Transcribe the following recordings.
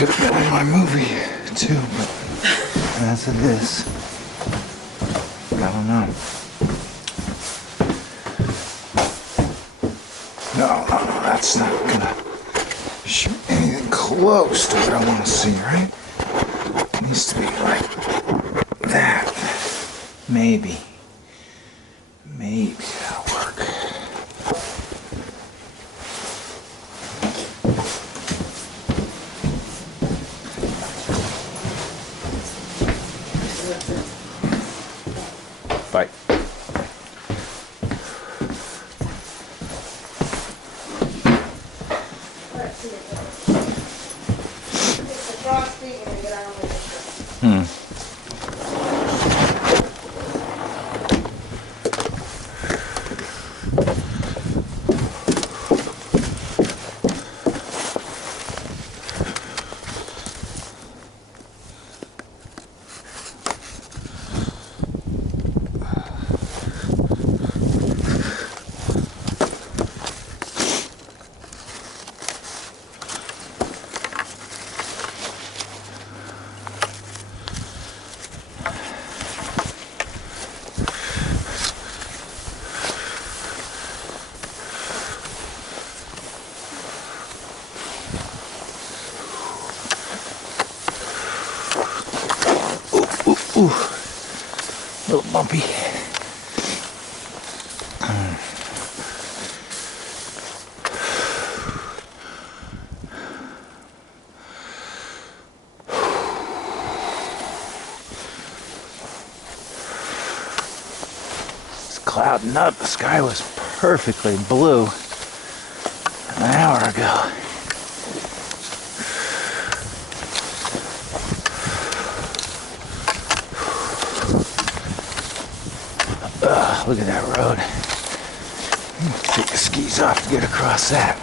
could have been in my movie too, but as it is, I don't know. No, that's not gonna shoot anything close to what I want to see, right? It needs to be like that. Maybe that'll work. Bye. Ooh, a little bumpy. It's clouding up. The sky was perfectly blue an hour ago. Look at that road. Take the skis off to get across that.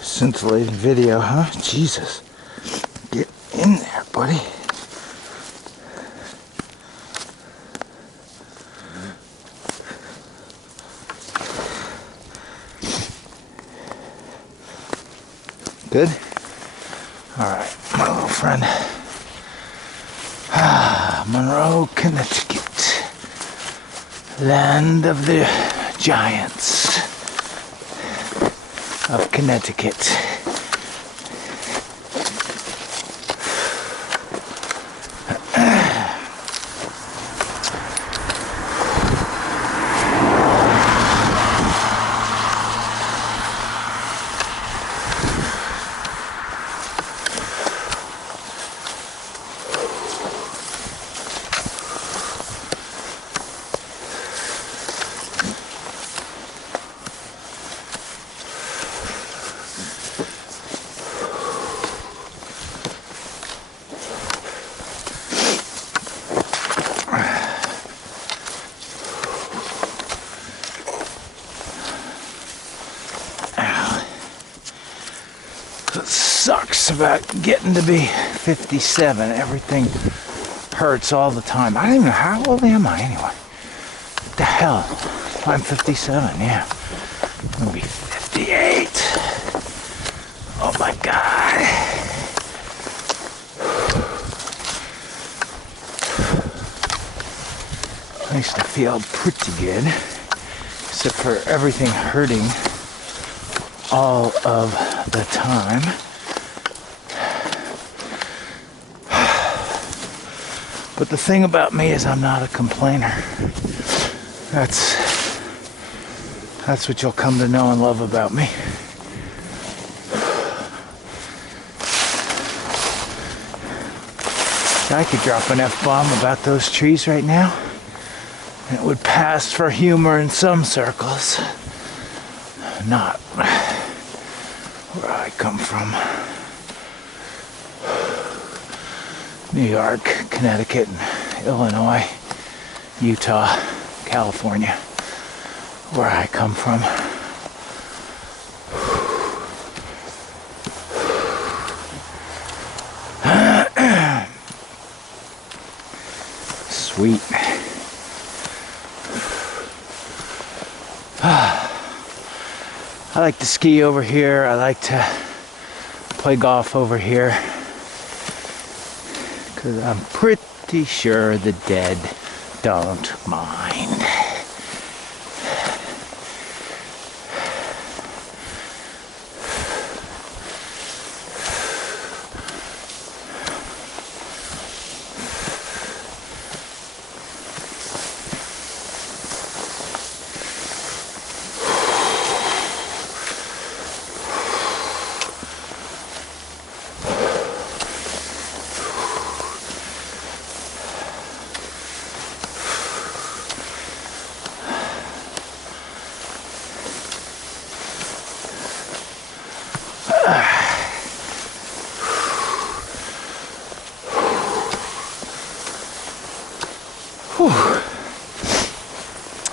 Scintillating video, huh? Jesus. Get in there, buddy. Good? Alright, my little friend. Monroe, Connecticut. Land of the giants of Connecticut. Sucks about getting to be 57. Everything hurts all the time. I don't even know how old am I anyway. What the hell? I'm 57, yeah. I'm gonna be 58. Oh my God. I used to feel pretty good, except for everything hurting all of the time. But the thing about me is I'm not a complainer. That's what you'll come to know and love about me. I could drop an F-bomb about those trees right now, and it would pass for humor in some circles. Not where I come from. New York, Connecticut, Illinois, Utah, California, where I come from. Sweet. I like to ski over here. I like to play golf over here. Because I'm pretty sure the dead don't mind.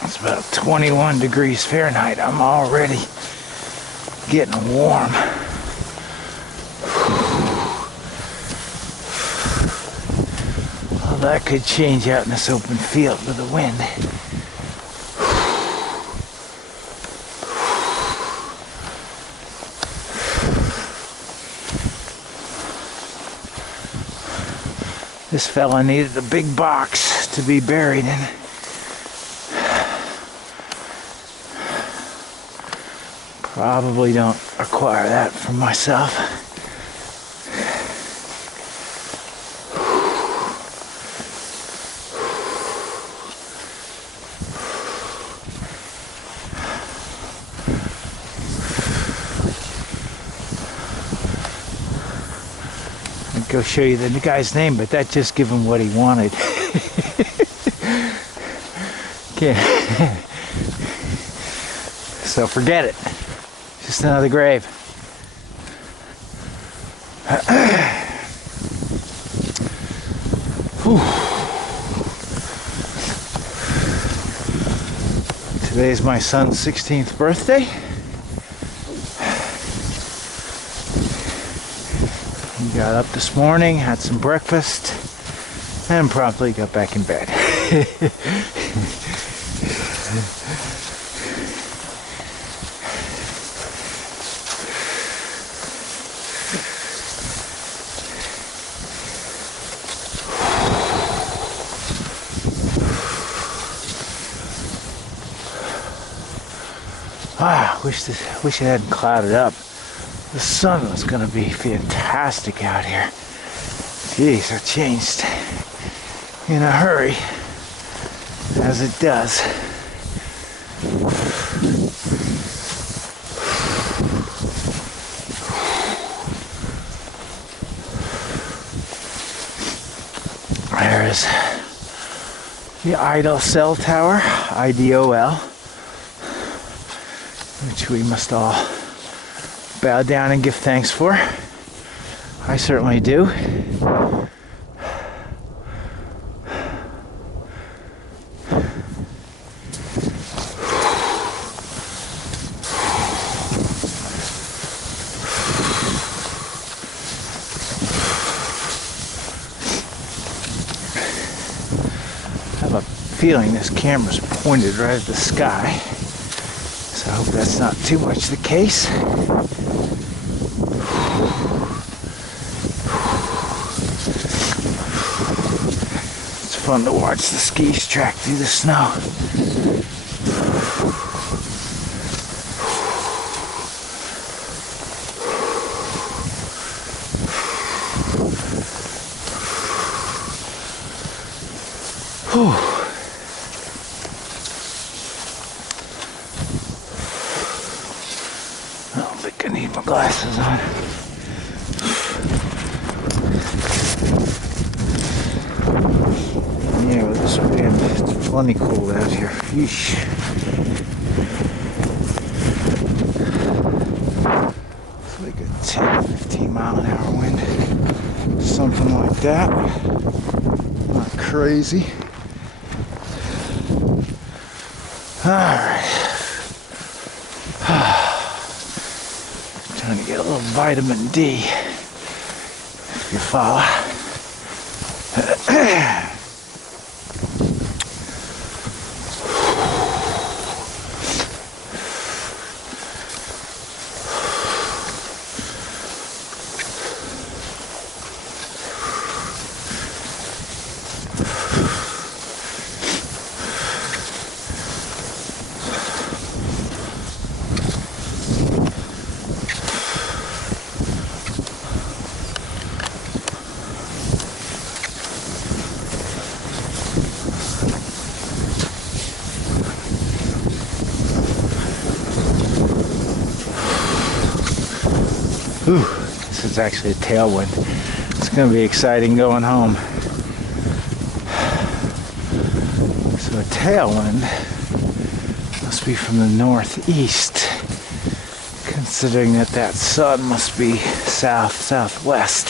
It's about 21 degrees Fahrenheit. I'm already getting warm. Well, that could change out in this open field with the wind. This fella needed a big box to be buried in. Probably don't require that from myself. I'd go show you the guy's name, but that just give him what he wanted. Okay. So forget it. Just another grave. Today's my son's 16th birthday. He got up this morning, had some breakfast, and promptly got back in bed. Wow, wish it hadn't clouded up. The sun was going to be fantastic out here. Jeez, it changed in a hurry, as it does. There is the Idol Cell Tower, IDOL, which we must all bow down and give thanks for. I certainly do. I have a feeling this camera's pointed right at the sky, so I hope that's not too much the case. It's fun to watch the skis track through the snow. Whew. I don't think I need my glasses on. so damn, it's plenty cold out here. Yeesh. It's like a 10, 15 mile an hour wind. Something like that. Not crazy. Alright. Trying to get a little vitamin D, if you follow. Ooh, this is actually a tailwind. It's going to be exciting going home. So a tailwind must be from the northeast, considering that that sun must be south-southwest,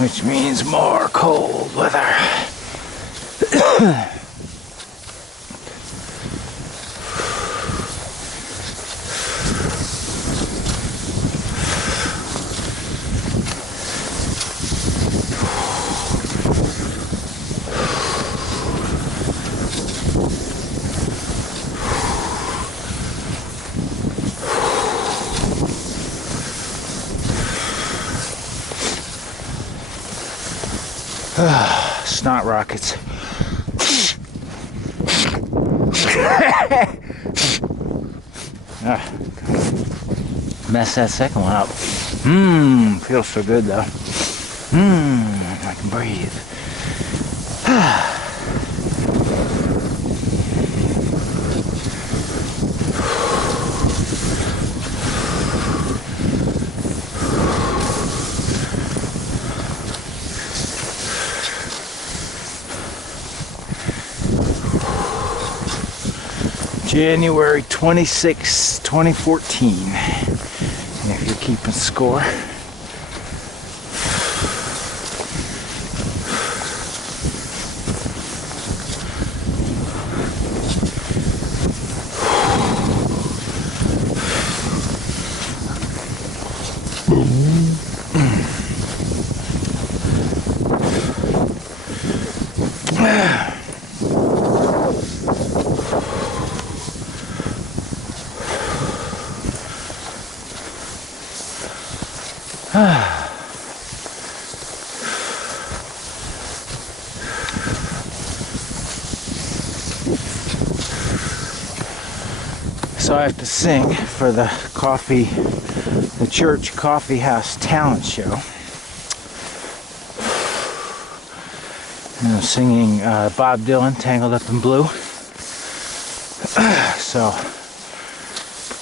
which means more cold weather. Snot rockets. Mess that second one up. Feels so good though. I can breathe. January 26, 2014, if you're keeping score. So I have to sing for the church coffee house talent show. And I'm singing Bob Dylan, Tangled Up in Blue. So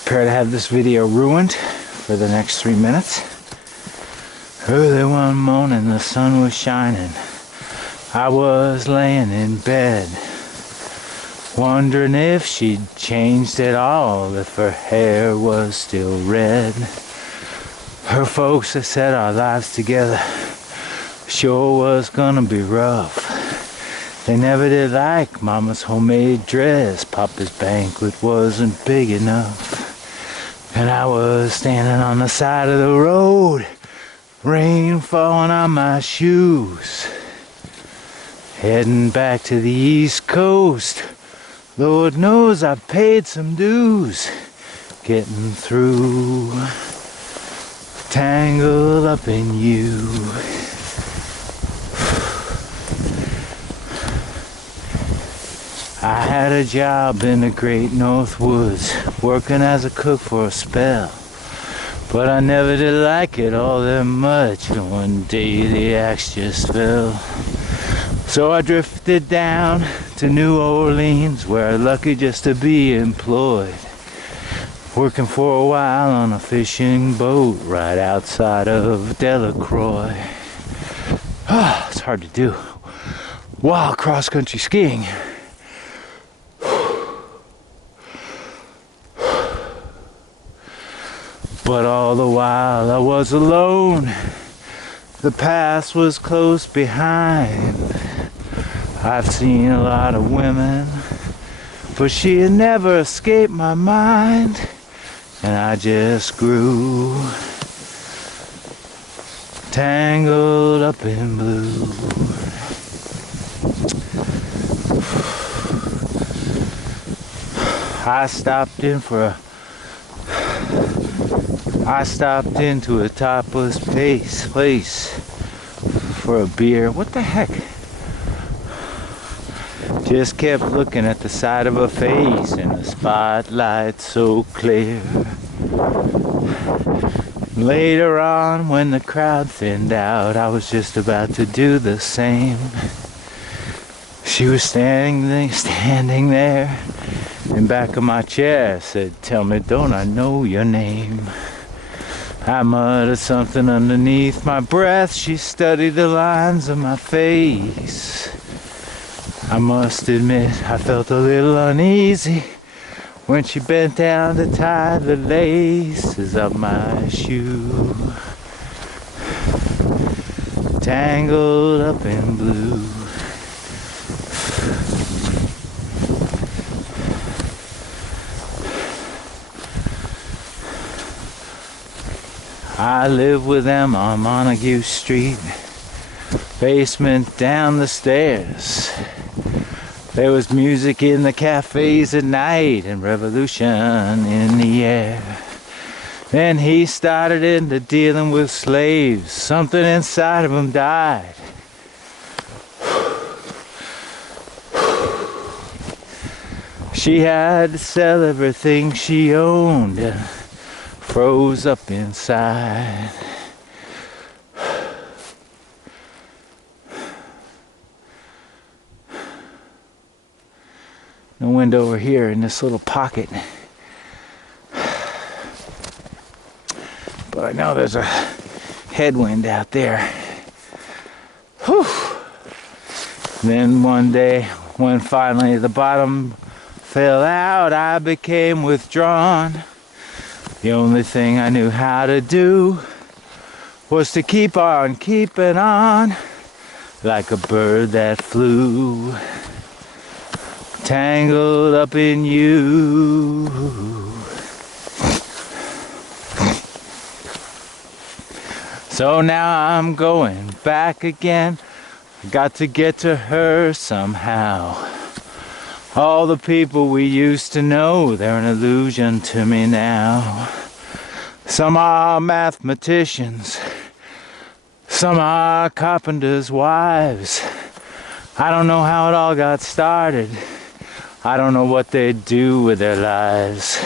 prepare to have this video ruined for the next 3 minutes. Early one morning, the sun was shining. I was laying in bed, wondering if she'd changed at all, if her hair was still red. Her folks had said our lives together sure was gonna be rough. They never did like Mama's homemade dress. Papa's banquet wasn't big enough. And I was standing on the side of the road, rain falling on my shoes, heading back to the East Coast. Lord knows I paid some dues, getting through, tangled up in you. I had a job in the great North Woods, working as a cook for a spell. But I never did like it all that much, and one day the axe just fell. So I drifted down to New Orleans, where I'm lucky just to be employed, working for a while on a fishing boat right outside of Delacroix. It's hard to do while cross-country skiing. But all the while I was alone, the past was close behind. I've seen a lot of women, but she had never escaped my mind. And I just grew tangled up in blue. I stopped into a topless place for a beer. What the heck? Just kept looking at the side of her face in the spotlight so clear. Later on, when the crowd thinned out, I was just about to do the same. She was standing there in back of my chair, said, "Tell me, don't I know your name?" I muttered something underneath my breath. She studied the lines of my face. I must admit, I felt a little uneasy when she bent down to tie the laces of my shoe. Tangled up in blue. I lived with them on Montague Street, basement down the stairs. There was music in the cafes at night and revolution in the air. Then he started into dealing with slaves. Something inside of him died. She had to sell everything she owned and froze up inside. The window over here in this little pocket. But I know there's a headwind out there. Whew. Then one day, when finally the bottom fell out, I became withdrawn. The only thing I knew how to do was to keep on keeping on, like a bird that flew, tangled up in you. So now I'm going back again. I got to get to her somehow. All the people we used to know, they're an illusion to me now. Some are mathematicians, some are carpenters' wives. I don't know how it all got started. I don't know what they do with their lives.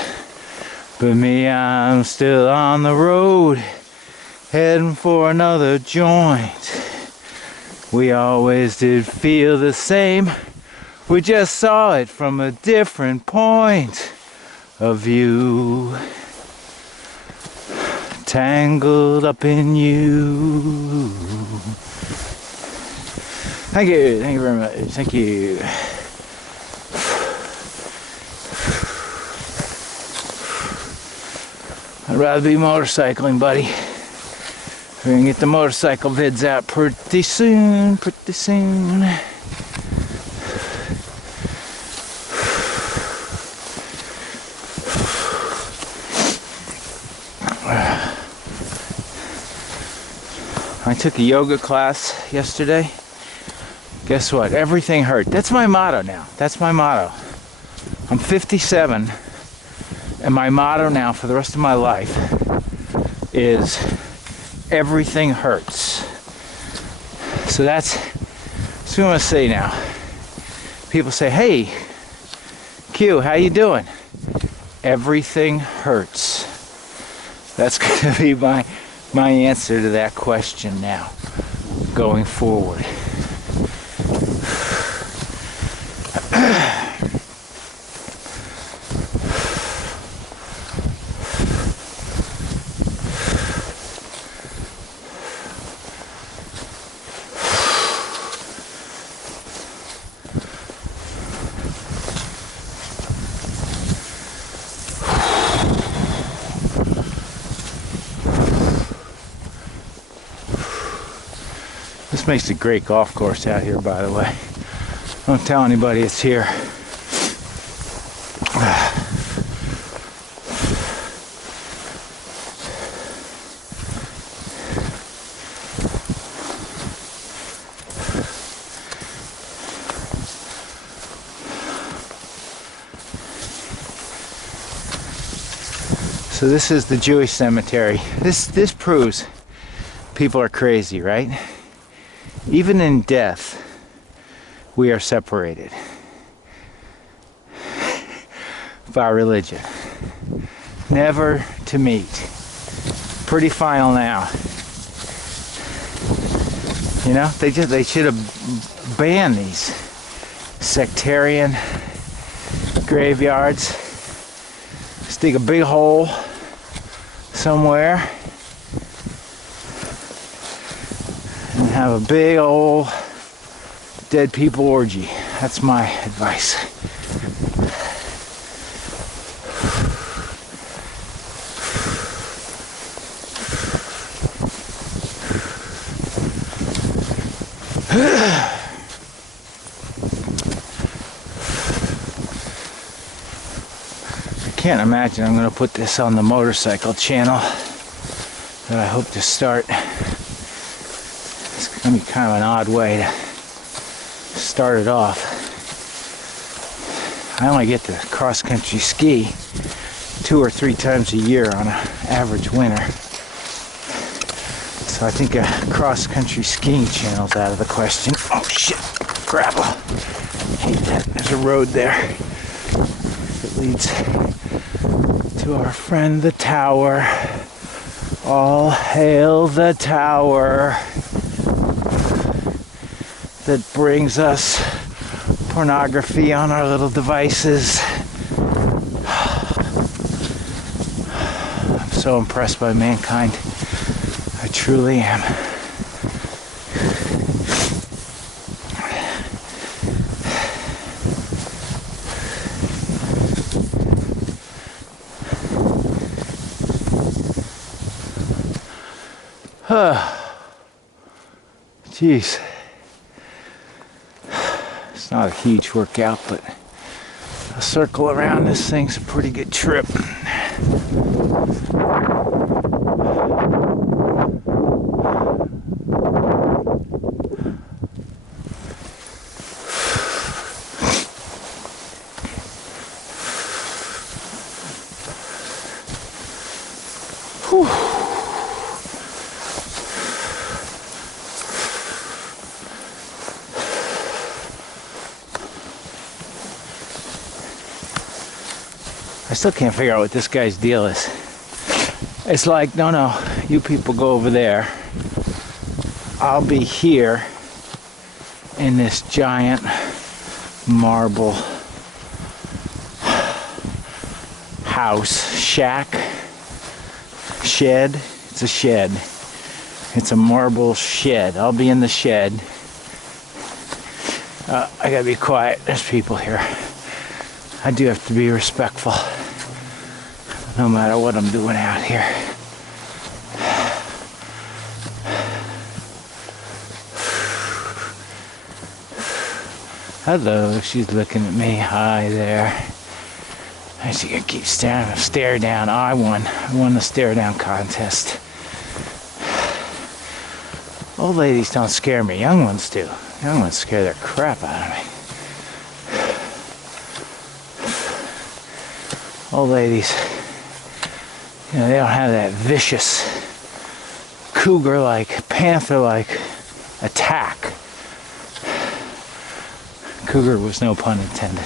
But me, I'm still on the road, heading for another joint. We always did feel the same. We just saw it from a different point of view. Tangled up in you. Thank you very much. Thank you. I'd rather be motorcycling, buddy. We're gonna get the motorcycle vids out pretty soon, I took a yoga class yesterday. Guess what? Everything hurt. That's my motto now. That's my motto. I'm 57, and my motto now for the rest of my life is everything hurts. So that's what I'm gonna say now. People say, "Hey, Q, how you doing?" Everything hurts. That's gonna be my answer to that question now, going forward. This makes a great golf course out here, by the way. Don't tell anybody it's here. So this is the Jewish cemetery. This proves people are crazy, right? Even in death, we are separated by religion. Never to meet. Pretty final now. You know, they should have banned these sectarian graveyards. Just dig a big hole somewhere and have a big old dead people orgy. That's my advice. I can't imagine I'm going to put this on the motorcycle channel that I hope to start. It's going to be kind of an odd way to start it off. I only get to cross-country ski 2 or 3 times a year on an average winter. So I think a cross-country skiing channel's out of the question. Oh shit, gravel. Hate that. There's a road there that leads to our friend the tower. All hail the tower that brings us pornography on our little devices. I'm so impressed by mankind. I truly am. Jeez. It's not a huge workout, but a circle around this thing's a pretty good trip. Whew. I still can't figure out what this guy's deal is. It's like, no, you people go over there. I'll be here in this giant marble house, shack, shed. It's a shed. It's a marble shed. I'll be in the shed. I gotta be quiet. There's people here. I do have to be respectful, no matter what I'm doing out here. Hello, she's looking at me. Hi there. And she can keep stare down. I won the stare down contest. Old ladies don't scare me. Young ones do. Young ones scare the crap out of me. Old ladies, you know, they don't have that vicious, cougar-like, panther-like attack. Cougar was no pun intended.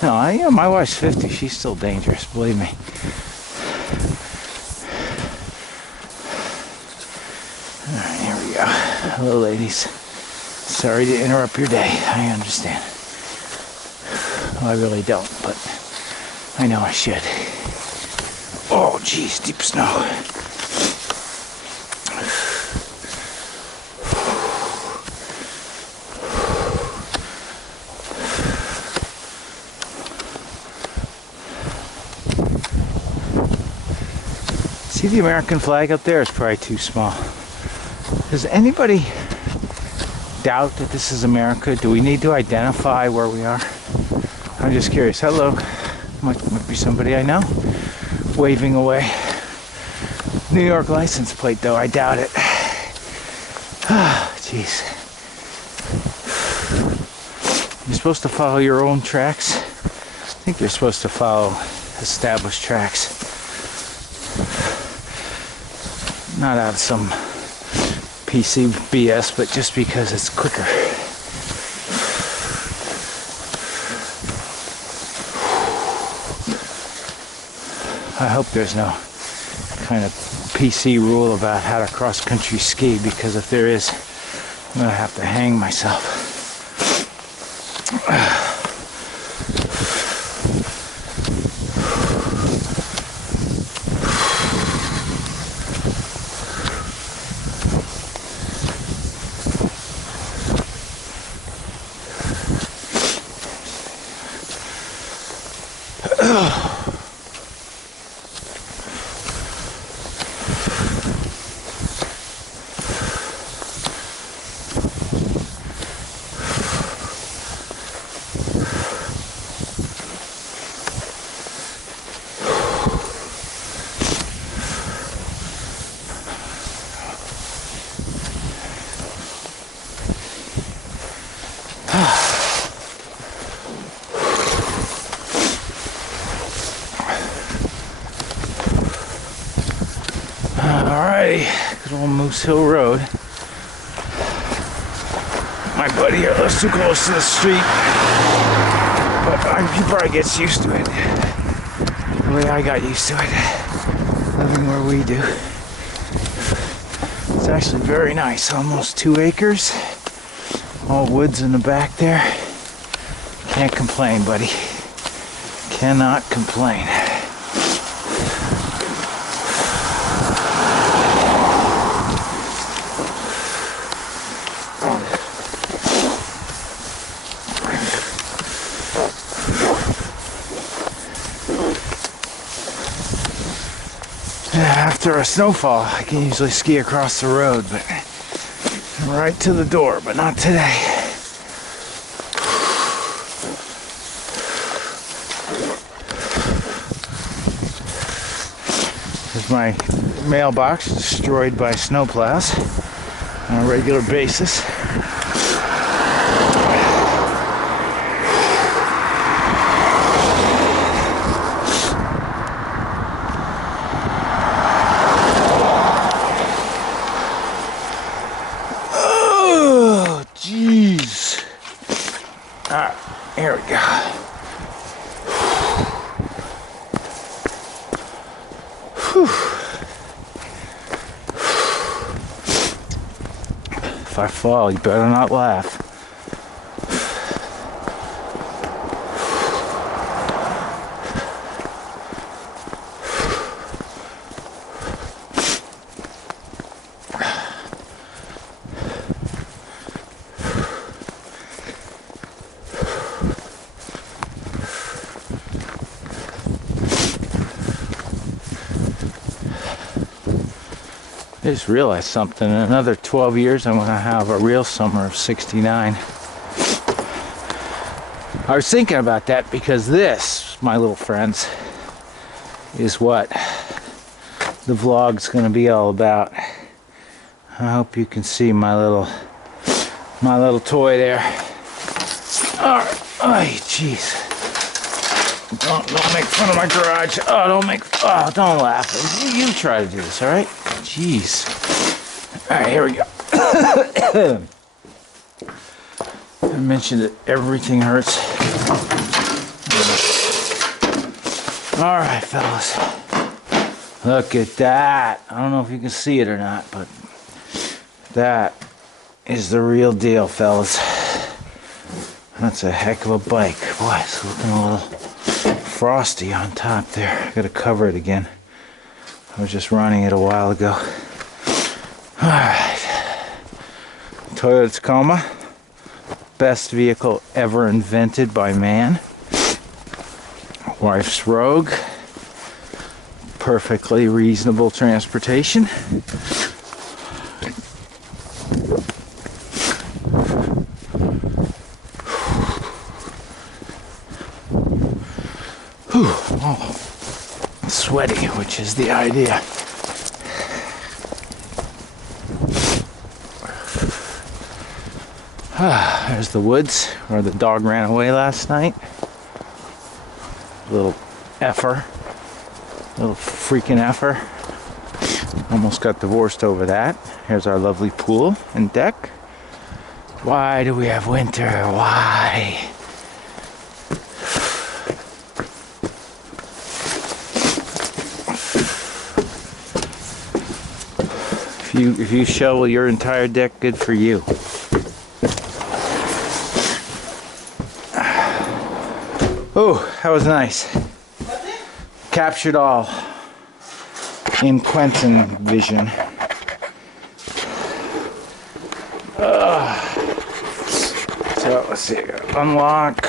No, you know, my wife's 50. She's still dangerous, believe me. All right, here we go. Hello, ladies. Sorry to interrupt your day. I understand. Well, I really don't, but I know I should. Oh, geez, deep snow. See the American flag up there? It's probably too small. Does anybody doubt that this is America? Do we need to identify where we are? I'm just curious. Hello. Might be somebody I know waving away. New York license plate though, I doubt it. Jeez. You're supposed to follow your own tracks? I think you're supposed to follow established tracks. Not out of some PC BS, but just because it's quicker. I hope there's no kind of PC rule about how to cross-country ski, because if there is, I'm gonna have to hang myself. Alrighty, good old Moose Hill Road. My buddy here lives too close to the street, but he probably gets used to it. The way I got used to it, living where we do. It's actually very nice, almost 2 acres. All woods in the back there. Can't complain, buddy. Cannot complain. After a snowfall, I can usually ski across the road, but right to the door, but not today. There's my mailbox destroyed by snowplows on a regular basis. Here we go. Whew. If I fall, you better not laugh. I just realized something. In another 12 years, I'm going to have a real summer of 69. I was thinking about that because this, my little friends, is what the vlog's going to be all about. I hope you can see my little toy there. Alright, oh, jeez. Don't make fun of my garage. Don't laugh. You try to do this, alright? Jeez. Alright, here we go. I mentioned that everything hurts. Alright, fellas. Look at that. I don't know if you can see it or not, but that is the real deal, fellas. That's a heck of a bike. Boy, it's looking a little frosty on top there. I gotta cover it again. I was just running it a while ago. Alright. Toyota Tacoma. Best vehicle ever invented by man. Wife's Rogue. Perfectly reasonable transportation. Oh, sweaty, which is the idea. There's the woods where the dog ran away last night. Little effer. Little freaking effer. Almost got divorced over that. Here's our lovely pool and deck. Why do we have winter? Why? If you shovel your entire deck, good for you. Oh, that was nice. Captured all in Quentin vision. So let's see, unlock.